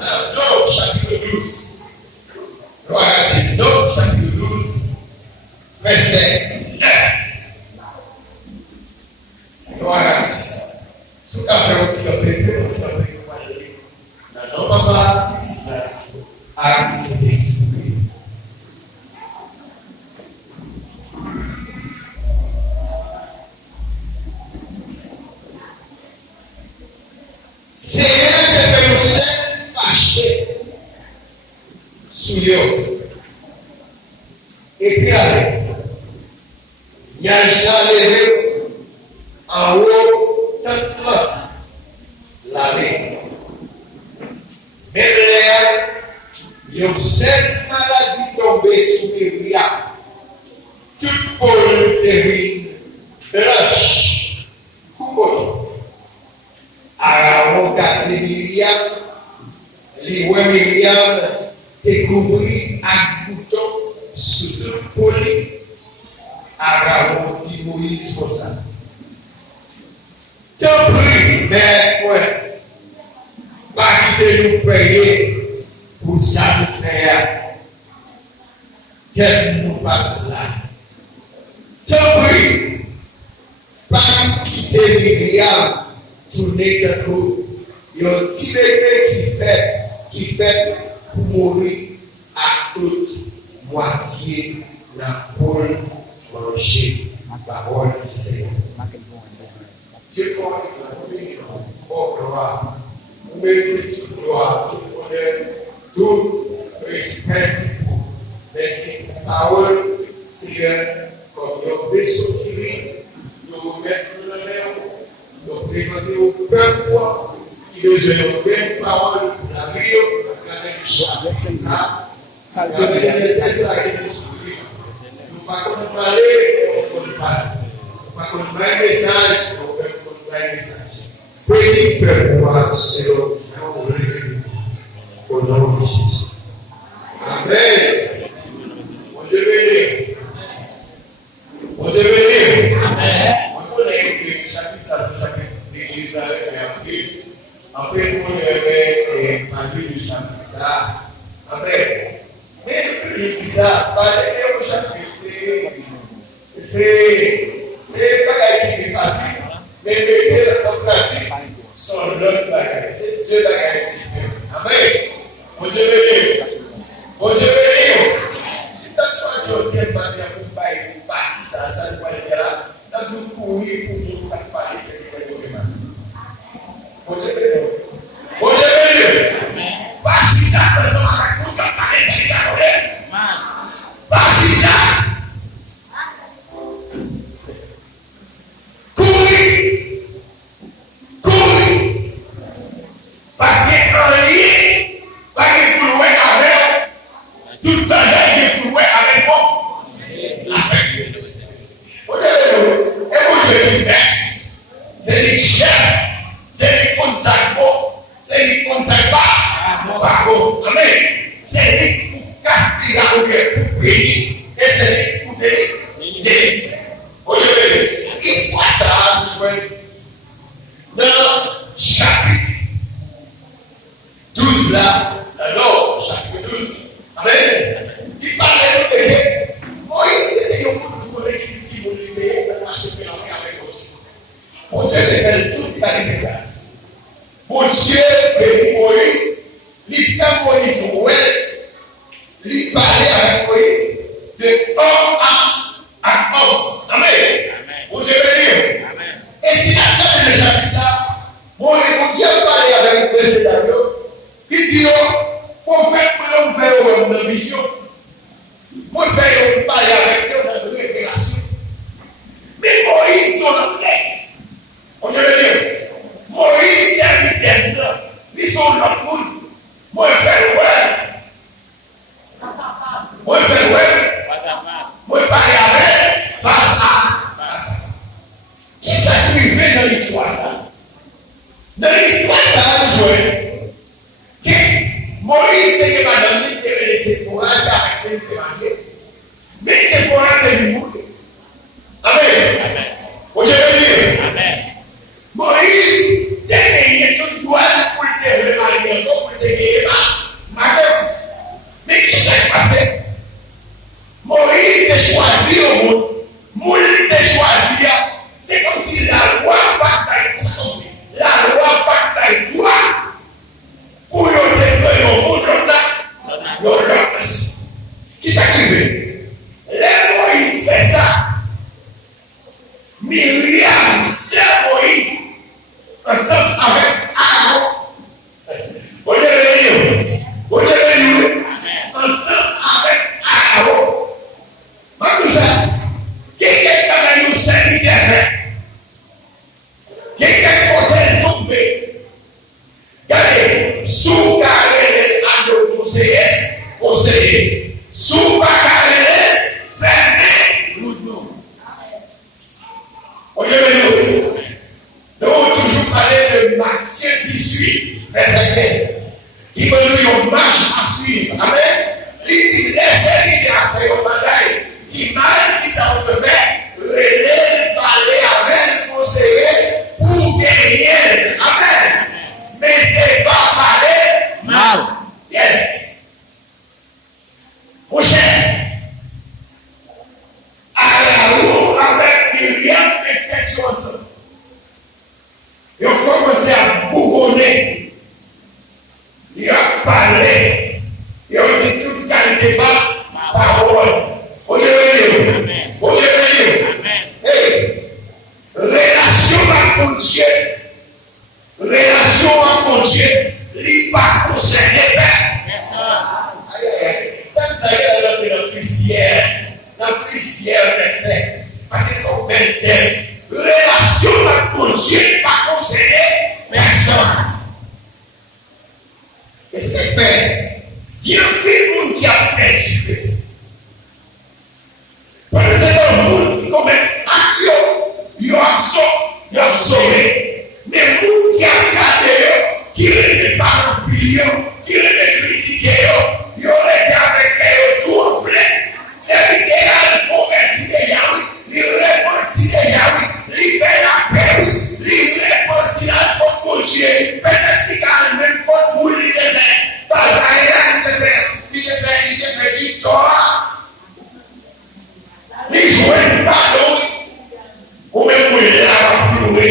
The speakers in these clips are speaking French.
Non, chapitre 12. Regardez, non, chapitre 12, verset 9. Regardez. Ce qu'a fait aussi le préfet, on va parler. Non, papa, à Sispann. C'est un péché fâché sur eux. Et puis allez, il y a un levé en haut, tant de lavé. Même l'air, il y a cette maladie tombée sur les rias. Toute pour le terrible, blanche, coucou. Alors, on regarde Myriam, les Myriam découvrit un bouton sur le poli. Alors, on dit Moïse pour ça. Tant pis, mais ouais, pas quitter nous payer pour ça nous payer. Tel nous pas là. Tant pis, pas quitter Myriam. Tourner le coup. Il y a aussi bébé qui fait pour mourir à toute moitié la poule manger la parole du Seigneur. Dieu croit que la vie gloire. Vous mettez toute gloire, tout honneur, tout respect mais c'est la parole, Seigneur, comme un vaisseau qui vit, nous mettons le mer. Donc, présenter au peuple qui nous a une belle parole pour la vie, la nous pas qu'on parler, on parle. Nous pas qu'on un message, on un message. Béni peuple, Seigneur, au nom de Jésus. Amen. Mon Dieu béni. Mon Dieu béni. Amen. Après, nous avons parlé du chapitre. Après, mais ça, parler du chapitre, c'est pas quelque chose de facile. Mais les pratique sont l'autre bagage. C'est Dieu bagage qui fait. Amen. Mon Dieu béni. Mon Dieu béni. Si tu as choisi aucun manière pour partir, ça doit être là. Tu as tout courir pour nous parler, c'est ce que tu veux. Mon Dieu béni. Mon Dieu béni. Pasita, ça va tout parler dans le Pasita. Courir. Parce que en lien, parce que pour louer avec, tout le bagage pour louer avec moi. Mon Dieu béni. Et mon Dieu béni. C'est les chefs. C'est les consacrés, c'est les consacrés pas. Amen. C'est les pour castiger pour prier. Et c'est les pour délivrer. Il faut ça jouer dans chapitre 12 là. Alors, chapitre 12. Amen. Il parlait de Moïse, c'était un peu de l'église qui voulait faire la marche de l'enfer avec aussi. Mon Dieu fait tout à l'efficace. Mon Dieu bénit Moïse, il fait Moïse ouais, il parlait avec Moïse de homme à homme. Amen. Mon Dieu bénit. Et il a donné le chapitre. Mon Dieu parlait avec Moïse d'ailleurs. Il dit, faut faire pour l'homme faire une vision. Mon Père parler avec eux dans une révélation. Mais Moïse, son anglais. On Dieu bénit. Moïse, c'est un tête. Ils sont l'autre monde. Moi, je fais le ouais. Moi, je fais le ouais. Moi, je parle avec. Face à face. Qui s'est arrivé dans l'histoire ça? Dans l'histoire ça, joué. Moïse, c'est que madame, il était laissé pour un caractère de marié. Mais c'est pour un de l'humour. Amen. Vous devez dire. Amen. Moïse, il y a tout droit pour le marier, pour le verset 15. Il veut nous une marche à suivre. Amen. Il dit, laissez-les après au bagaille. Qui mal qui s'en fait, relève, parler avec, conseiller pour gagner. Amen. Mais c'est pas parler mal. Yes. Mon cher, à la roue avec Myriam et quelque chose. Ils ont commencé à bourronner. Ils ont parlé. Ils ont dit tout qualité pas parole. Au Dieu. Hey, relation avec Dieu. Relation avec Dieu. Il pas concerné. Même ça y est dans la prière. Dans la prière, verset. Parce qu'ils sont belles termes. Relation avec Dieu pas concerné personne. Et c'est ce que fait. Il y a un monde qui a perdu. Parce que c'est un monde qui commet action, il a absorbé. Mais le monde qui a gardé, qui n'est pas rempli, qui n'est critiqué, il aurait été avec eux tout en plein. C'est l'idéal pour mettre déjà oui, il répond déjà oui, il fait la paix, il répond là pour Dieu. Peut-être qu'il a même pas pour lui demain. Il devait dire toi. Les jouets pas d'eau. Ou même vous les avez ploué.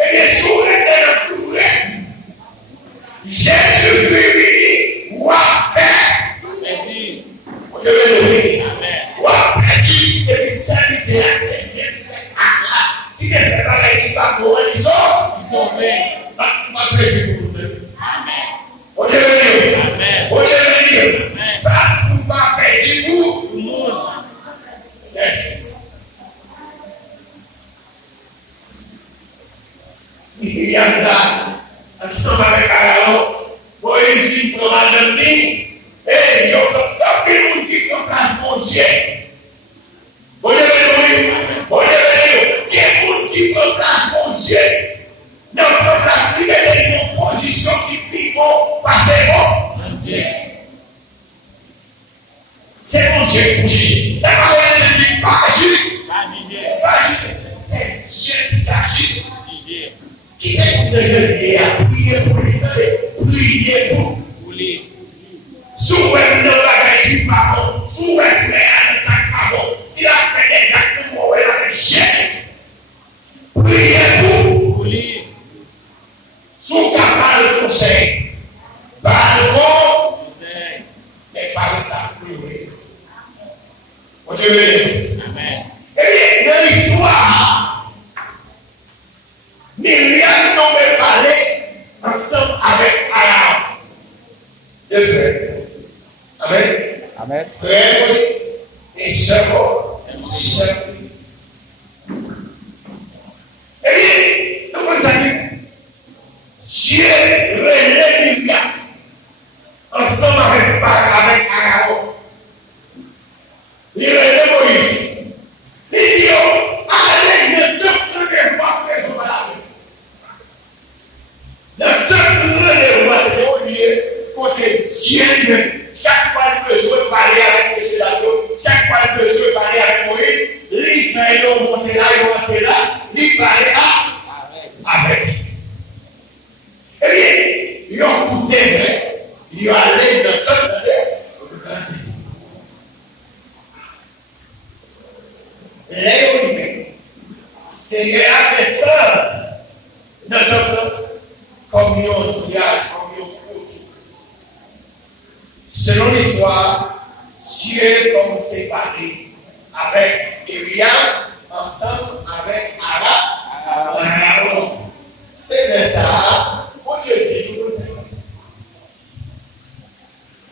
Et les jouets de la ploué. Jésus-Christ dit, wa paix. Wa paix qui est serviteur. Qui ne fait pas la qui va pour un ils sont faits. Ma paix, c'est pour vous. Amen. Pas tout va payer vous. Yes. Il y a là, ensemble avec Aaron, Moïse dit pour madame et il y a un qui comprend mon Dieu. Il y a un qui comprend mon Dieu. Dans notre vie, il y a une position qui pique bon, passez bon. C'est mon Dieu pour juger. La parole ne dit pas juger. Pas juger. C'est Dieu qui agit. Qui est pour te lever à prier pour lui, prier pour lui. Souvent, nous avons dit pardon. Souvent, nous avons dit pardon. Si la peine est exactement où elle a fait, priez pour lui. Sous capable de conseil, par le bon, mais par le temps privé. Mon Dieu, amen. Et bien, dans l'histoire, Myriam n'aurait parlé ensemble avec Aaron. Deux frères. Amen. Amen. Frère Moïse et sœur Moïse. Et bien, nous allons dire, Dieu relève Myriam ensemble avec Aaron. Il relève Moïse. Il dit, allez, ne te prenez pas que je parle. Ne te prenez pas que côté Dieu, chaque fois que je veux parler avec M. Lato, chaque fois que je veux parler avec Moïse, lui, il va monter là, lui, parler avec. Eh bien, ils ont coûté vrai, ils ont allé de toute la terre. Seigneur des sœurs, notre communion de mariage, communion coutume. Selon l'histoire, Dieu comme séparé avec Myriam, ensemble avec Aaron. C'est de ça. Jésus,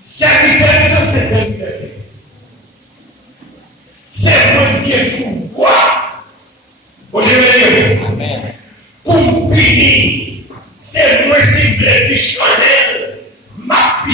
serviteur de ses serviteurs. C'est mon Dieu pouvoir. Amen. Pour punir, c'est moi cible qui connaît